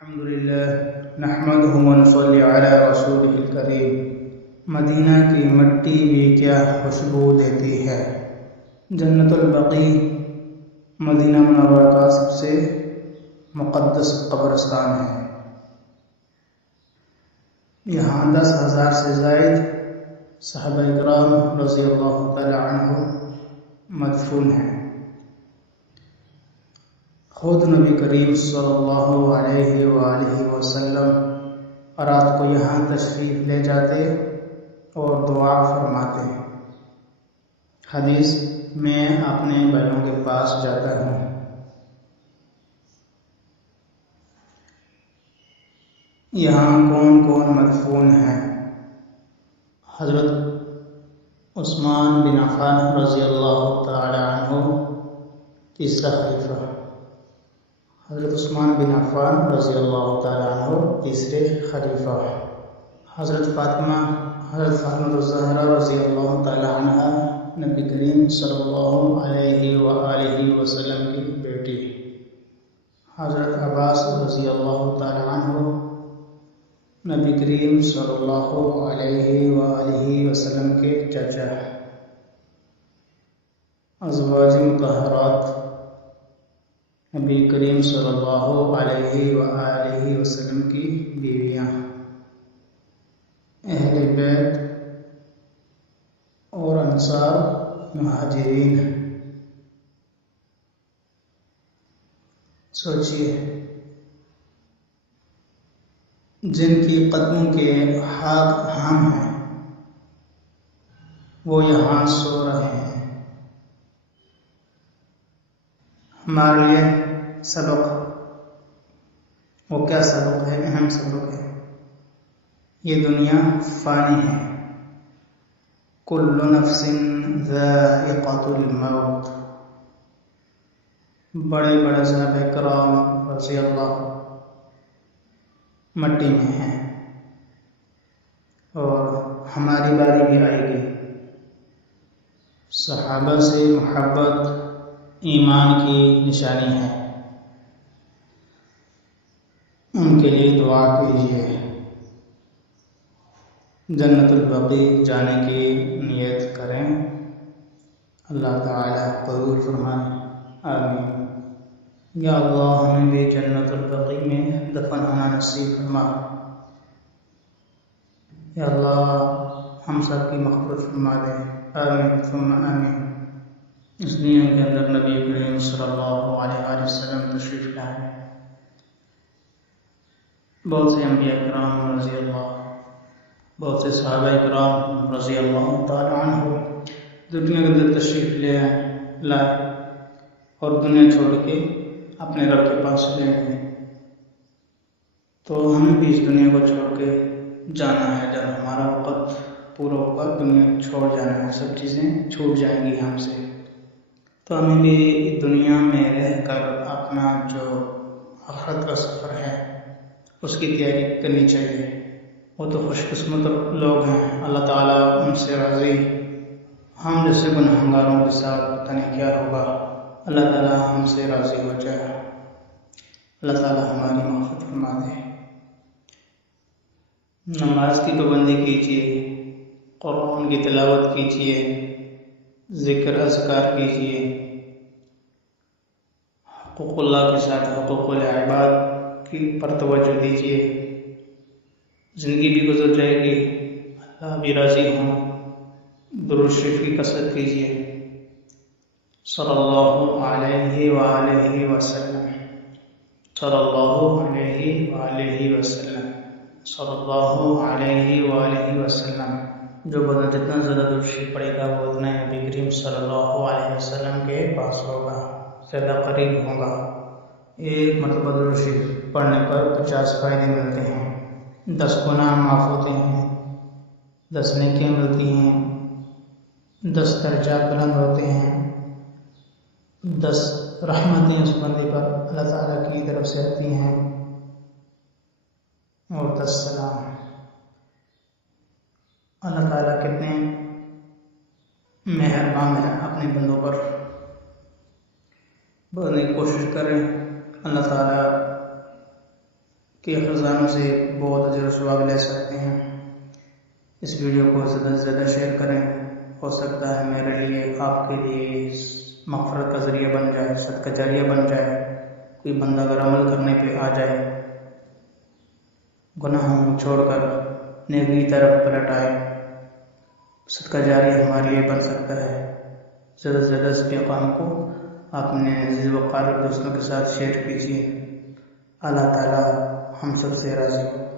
الحمدللہ نحمدہ ونصلی علی رسولہ الکریم۔ مدینہ کی مٹی بھی کیا خوشبو دیتی ہے۔ جنت البقیع مدینہ منورہ کا سب سے مقدس قبرستان ہے۔ یہاں 10,000 سے زائد صحابہ کرام رضی اللہ تعالی عنہ مدفون ہیں۔ خود نبی کریم صلی اللہ علیہ وآلہ وسلم رات کو یہاں تشریف لے جاتے اور دعا فرماتے۔ حدیث میں اپنے بھائیوں کے پاس جاتا ہوں۔ یہاں کون کون مدفون ہیں؟ حضرت عثمان بن عفان رضی اللہ تعالی عنہ تیسرا خلیفہ، حضرت عثمان بن عفان رضی اللہ تعالی عنہ تیسرے خلیفہ، حضرت فاطمہ الزہرا رضی اللہ تعالی عنہ نبی کریم صلی اللہ علیہ وآلہ وسلم کی بیٹی، حضرت عباس رضی اللہ تعالی عنہ نبی کریم صلی اللہ علیہ وآلہ وسلم کے چچا، ازواج مطہرات نبی کریم صلی اللہ علیہ وآلہ وسلم کی بیویاں، اہل بیت اور انصار مہاجرین۔ سوچئے، جن کی قدموں کے ہاتھ ہم ہیں وہ یہاں سو رہے ہیں۔ ہمارے لیے سبق، وہ کیا سبق ہے؟ اہم سبق ہے۔ یہ دنیا فانی ہے۔ کل نفس ذائقۃ الموت۔ بڑے بڑے صحابہ کرام رضی اللہ مٹی میں ہیں اور ہماری باری بھی آئے گی۔ صحابہ سے محبت ایمان کی نشانی ہے۔ ان کے لیے دعا کیجیے۔ جنت البقیع جانے کی نیت کریں، اللہ تعالی قبول فرمائے، آمین۔ یا اللہ ہمیں بھی جنت البقیع میں دفن ہونا نصیب فرما۔ یا اللہ ہم سب کی مغفرت فرما دے، آمین ثم آمین۔ اس دنیا کے اندر نبی کریم صلی اللہ علیہ وسلم تشریف لائے۔ بہت سے انبیاء کرام رضی اللہ، بہت سے صحابہ کرام رضی اللہ تعالی عنہ دنیا کے اندر تشریف لائے اور دنیا چھوڑ کے اپنے رب کے پاس چلے گئے۔ تو ہمیں بھی اس دنیا کو چھوڑ کے جانا ہے۔ جب ہمارا وقت پورا ہوگا، دنیا چھوڑ جانا ہے، سب چیزیں چھوٹ جائیں گی ہم سے۔ تو ہمیں بھی دنیا میں رہ کر اپنا جو آخرت کا سفر ہے اس کی تیاری کرنی چاہیے۔ وہ تو خوش قسمت لوگ ہیں، اللہ تعالیٰ ان سے راضی۔ ہم جیسے گنہگاروں کے ساتھ پتہ نہیں کیا ہوگا۔ اللہ تعالیٰ ہم سے راضی ہو جائے، اللہ تعالیٰ ہماری مغفرت فرما دے۔ نماز کی پابندی کیجیے، قرآن کی تلاوت کیجیے، ذکر اذکار کیجیے، حقوق اللہ کے ساتھ حقوق العباد کی پر توجہ دیجیے۔ زندگی بھی گزر جائے گی، اللہ بھی راضی ہوں۔ درود شریف کی کثرت کیجیے، صلی اللہ علیہ وآلہ وسلم، صلی اللہ علیہ وآلہ وسلم، صلی اللہ علیہ وآلہ وسلم۔ جو بندہ جتنا زیادہ درود شریف پڑھے گا وہ اتنا نبی کریم صلی اللہ علیہ وسلم کے پاس ہوگا، زیادہ قریب ہوگا۔ ایک مرتبہ درود شریف پڑھنے پر 50 فائدے ملتے ہیں، 10 گناہ معاف ہوتے ہیں، 10 نیکیاں ملتی ہیں، 10 درجات بلند ہوتے ہیں، 10 رحمتیں اس بندے پر اللہ تعالیٰ کی طرف سے آتی ہیں، اور 10 سلام۔ اللہ تعالیٰ کتنے مہربان ہے اپنے بندوں پر۔ بڑھنے کی کوشش کریں، اللہ تعالیٰ کے خزانوں سے بہت اجر و ثواب لے سکتے ہیں۔ اس ویڈیو کو زیادہ سے زیادہ شیئر کریں، ہو سکتا ہے میرے لیے آپ کے لیے مغفرت کا ذریعہ بن جائے، صدقہ جاریہ بن جائے، کوئی بندہ اگر عمل کرنے پہ آ جائے، گناہوں چھوڑ کر نیکی کی طرف پلٹ آئے، صدقہ جاریہ ہمارے لیے بن سکتا ہے۔ زیادہ سے زیادہ اس پیغام کو اپنے عزیز و قارب دوستوں کے ساتھ شیئر کیجیے۔ اللہ تعالیٰ ہم سب سے راضی ہو۔